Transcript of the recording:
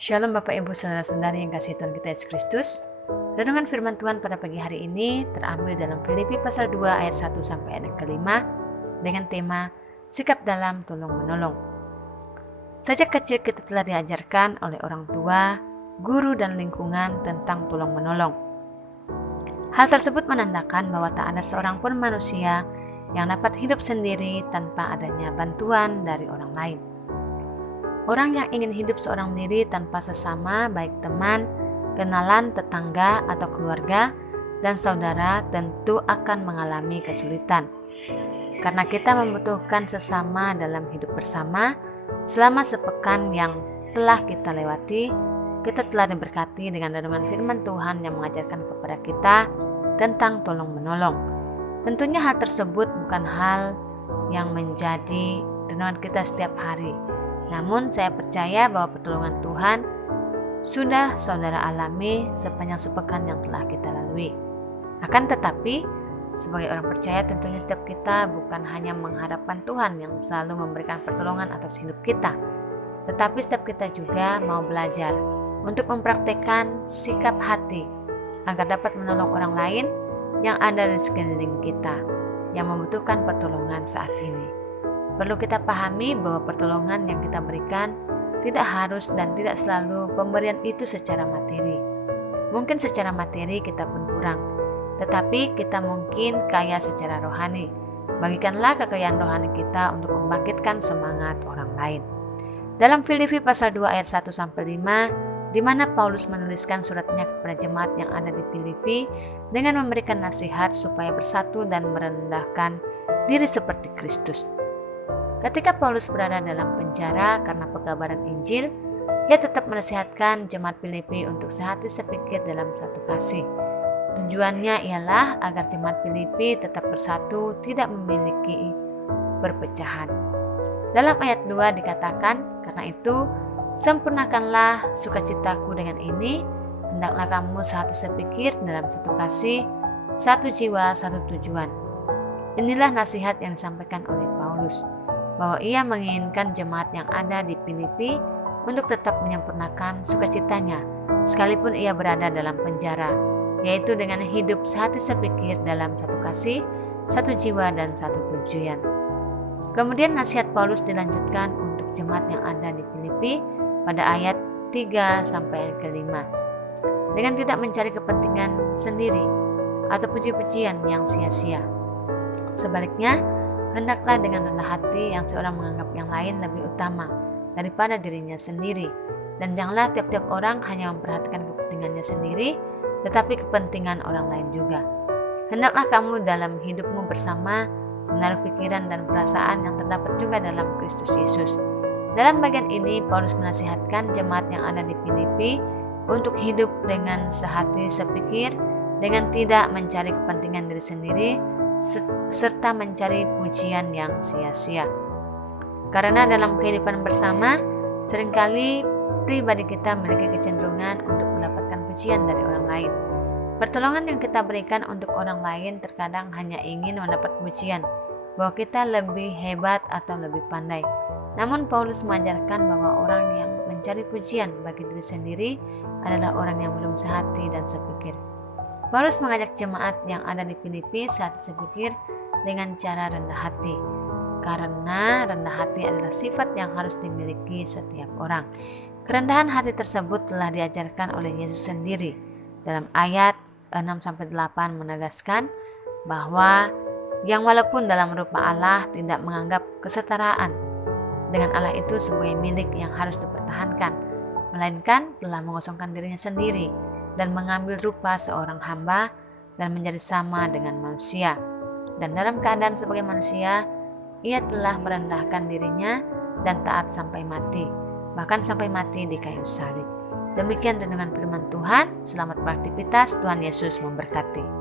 Shalom Bapak Ibu Saudara-saudari yang kasih Tuhan kita Yesus Kristus. Renungan firman Tuhan pada pagi hari ini terambil dalam Filipi pasal 2 ayat 1 sampai ayat kelima dengan tema sikap dalam tolong menolong. Sejak kecil kita telah diajarkan oleh orang tua, guru dan lingkungan tentang tolong menolong. Hal tersebut menandakan bahwa tak ada seorang pun manusia yang dapat hidup sendiri tanpa adanya bantuan dari orang lain. Orang yang ingin hidup seorang diri tanpa sesama, baik teman, kenalan, tetangga, atau keluarga, dan saudara tentu akan mengalami kesulitan. Karena kita membutuhkan sesama dalam hidup bersama, selama sepekan yang telah kita lewati, kita telah diberkati dengan renungan firman Tuhan yang mengajarkan kepada kita tentang tolong menolong. Tentunya hal tersebut bukan hal yang menjadi renungan kita setiap hari. Namun saya percaya bahwa pertolongan Tuhan sudah saudara alami sepanjang sepekan yang telah kita lalui. Akan tetapi, sebagai orang percaya tentunya setiap kita bukan hanya mengharapkan Tuhan yang selalu memberikan pertolongan atas hidup kita. Tetapi setiap kita juga mau belajar untuk mempraktekkan sikap hati agar dapat menolong orang lain yang ada di sekeliling kita yang membutuhkan pertolongan saat ini. Perlu kita pahami bahwa pertolongan yang kita berikan tidak harus dan tidak selalu pemberian itu secara materi. Mungkin secara materi kita pun kurang, tetapi kita mungkin kaya secara rohani. Bagikanlah kekayaan rohani kita untuk membangkitkan semangat orang lain. Dalam Filipi pasal 2 ayat 1-5, di mana Paulus menuliskan suratnya kepada jemaat yang ada di Filipi dengan memberikan nasihat supaya bersatu dan merendahkan diri seperti Kristus. Ketika Paulus berada dalam penjara karena pekabaran Injil, ia tetap menasihatkan jemaat Filipi untuk sehati sepikir dalam satu kasih. Tujuannya ialah agar jemaat Filipi tetap bersatu, tidak memiliki perpecahan. Dalam ayat 2 dikatakan, karena itu, sempurnakanlah sukacitaku dengan ini, hendaklah kamu sehati sepikir dalam satu kasih, satu jiwa, satu tujuan. Inilah nasihat yang disampaikan oleh Paulus, bahwa ia menginginkan jemaat yang ada di Filipi untuk tetap menyempurnakan sukacitanya sekalipun ia berada dalam penjara, yaitu dengan hidup sehati sepikir dalam satu kasih, satu jiwa dan satu tujuan. Kemudian nasihat Paulus dilanjutkan untuk jemaat yang ada di Filipi pada ayat 3 sampai ayat kelima, dengan tidak mencari kepentingan sendiri atau puji-pujian yang sia-sia. Sebaliknya, hendaklah dengan rendah hati yang seorang menganggap yang lain lebih utama daripada dirinya sendiri. Dan janganlah tiap-tiap orang hanya memperhatikan kepentingannya sendiri, tetapi kepentingan orang lain juga. Hendaklah kamu dalam hidupmu bersama menaruh pikiran dan perasaan yang terdapat juga dalam Kristus Yesus. Dalam bagian ini, Paulus menasihatkan jemaat yang ada di Filipi untuk hidup dengan sehati sepikir, dengan tidak mencari kepentingan diri sendiri, serta mencari pujian yang sia-sia. Karena dalam kehidupan bersama, seringkali pribadi kita memiliki kecenderungan untuk mendapatkan pujian dari orang lain. Pertolongan yang kita berikan untuk orang lain terkadang hanya ingin mendapat pujian, bahwa kita lebih hebat atau lebih pandai. Namun Paulus mengajarkan bahwa orang yang mencari pujian bagi diri sendiri adalah orang yang belum sehati dan sepikir. Paulus mengajak jemaat yang ada di Filipi saat sepikir dengan cara rendah hati, karena rendah hati adalah sifat yang harus dimiliki setiap orang. Kerendahan hati tersebut telah diajarkan oleh Yesus sendiri. Dalam ayat 6-8 menegaskan bahwa yang walaupun dalam rupa Allah tidak menganggap kesetaraan dengan Allah itu sebagai milik yang harus dipertahankan, melainkan telah mengosongkan dirinya sendiri dan mengambil rupa seorang hamba dan menjadi sama dengan manusia. Dan dalam keadaan sebagai manusia, ia telah merendahkan dirinya dan taat sampai mati, bahkan sampai mati di kayu salib. Demikian renungan firman Tuhan. Selamat beraktivitas, Tuhan Yesus memberkati.